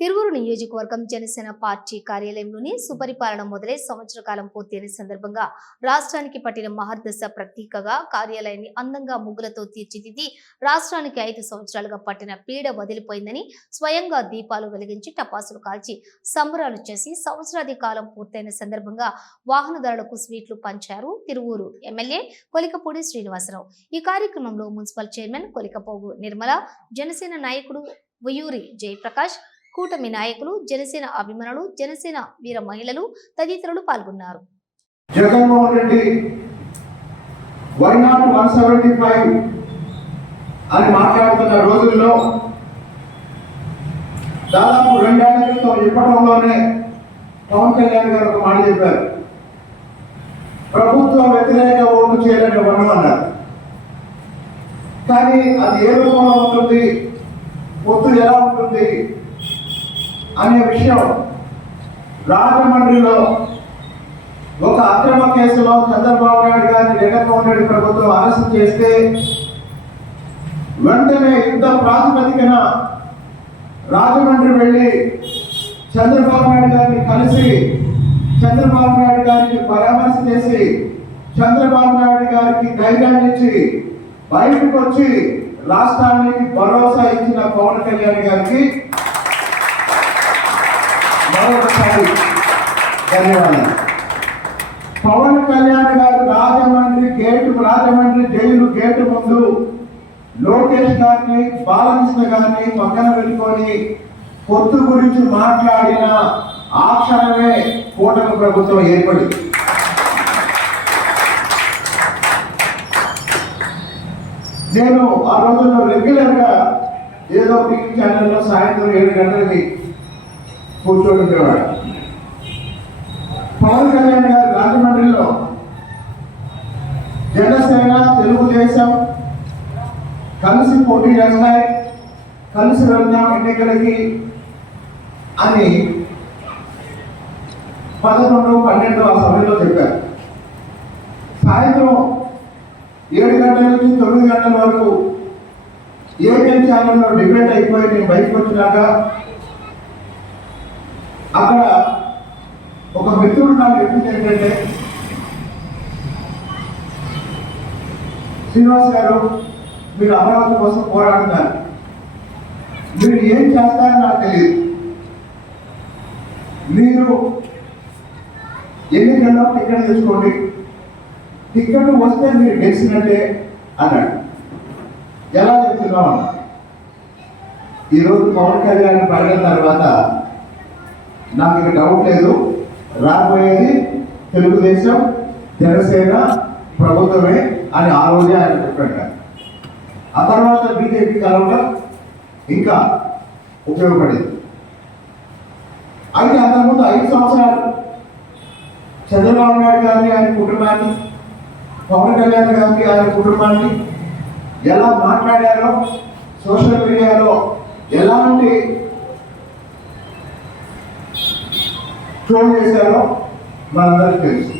తిరువురు నియోజకవర్గం జనసేన పార్టీ కార్యాలయంలోని సుపరిపాలన మొదలై సంవత్సర కాలం పూర్తయిన సందర్భంగా రాష్ట్రానికి పట్టిన మహర్దశ ప్రతీకగా కార్యాలయాన్ని అందంగా ముగ్గులతో తీర్చిదిద్ది రాష్ట్రానికి ఐదు సంవత్సరాలుగా పట్టిన పీడ వదిలిపోయిందని స్వయంగా దీపాలు వెలిగించి టపాసులు కాల్చి సంబరాలు చేసి సంవత్సరాది కాలం పూర్తయిన సందర్భంగా వాహనదారులకు స్వీట్లు పంచారు తిరువూరు ఎమ్మెల్యే కొలికపూడి శ్రీనివాసరావు. ఈ కార్యక్రమంలో మున్సిపల్ చైర్మన్ కొలికపోగు నిర్మల జనసేన నాయకుడు వయూరి జయప్రకాష్ కూటమి నాయకులు జనసేన అభిమానులు జనసేన వీర మహిళలు తదితరులు పాల్గొన్నారు. Jaganmohan Reddy why not one seventy five అని మాట్లాడుతున్న రోజుల్లో దాదాపు రెండేళ్ళ క్రితం ఇప్పటంలోనే పవన్ కళ్యాణ్ గారు ఒక మాట చెప్పారు. ప్రభుత్వ వ్యతిరేక ఓటు చేయలేని వనం అన్నారు. కానీ అది ఏ రూపంలో ఉంటుంది? పొత్తు ఎలా ఉంటుంది? అనే విషయం రాజమండ్రిలో ఒక అక్రమ కేసులో చంద్రబాబు నాయుడు గారిని జగన్మోహన్ రెడ్డి ప్రభుత్వం అరెస్ట్ చేస్తే వెంటనే యుద్ధ ప్రాతిపదికన రాజమండ్రి వెళ్ళి చంద్రబాబు నాయుడు గారిని కలిసి చంద్రబాబు నాయుడు గారికి పరామర్శ చేసి చంద్రబాబు నాయుడు గారికి ధైర్యాన్ని ఇచ్చి బయటకు వచ్చి రాష్ట్రానికి భరోసా ఇచ్చిన పవన్ కళ్యాణ్ గారికి మరొకసారి ధన్యవాదాలు Pawan Kalyan garu Rajahmundry gate Rajahmundry jail gate ముందు లోకేష్ గారిని బాలకృష్ణ గారిని పక్కన పెట్టుకొని పొత్తు గురించి మాట్లాడిన ఆ క్షణమే కూటమి ప్రభుత్వం ఏర్పడింది. నేను ఆ రోజుల్లో రెగ్యులర్గా ఏదో టీవీ ఛానల్లో సాయంత్రం ఏడు గంటలకి కూర్చోబెట్టేవాడు. పవన్ కళ్యాణ్ గారు రాజమండ్రిలో జనసేన తెలుగుదేశం కలిసి పోటీ చేస్తాయి కలిసి వెళ్దాం ఎన్నికలకి అని పదకొండు పన్నెండు ఆ సమయంలో చెప్పారు. సాయంత్రం ఏడు గంటల నుంచి తొమ్మిది గంటల వరకు ఏపీఎం ఛానల్లో డిబేట్ అయిపోయి నేను బయటకు వచ్చినాక అక్కడ ఒక మిత్రుడు నాకు చెప్పింది ఏంటంటే శ్రీనివాస్ గారు మీరు అమరావతి కోసం పోరాడుతున్నారు. మీరు ఏం చేస్తారని నాకు తెలియదు. మీరు ఎన్నికల్లో టికెట్ తెచ్చుకోండి. టికెట్ వస్తే మీరు గెలిచినట్టే అన్నాడు. ఎలా చెప్తున్నాం ఈరోజు పవన్ కళ్యాణ్ పడిన తర్వాత నాకు ఇక డౌట్ లేదు. రాబోయేది తెలుగుదేశం జనసేన ప్రభుత్వమే అని ఆ రోజే ఆయన చెప్పాడు ఆ తర్వాత బీజేపీ కాలంలో ఇంకా ఉపయోగపడేది. అయితే అంతకుముందు ఐదు సంవత్సరాలు చంద్రబాబు నాయుడు గారిని ఆయన కుటుంబాన్ని పవన్ కళ్యాణ్ గారికి ఆయన కుటుంబాన్ని ఎలా మాట్లాడారో సోషల్ మీడియాలో ఎలాంటి ట్రోల్ చేశారో మనందరికీ తెలుసు.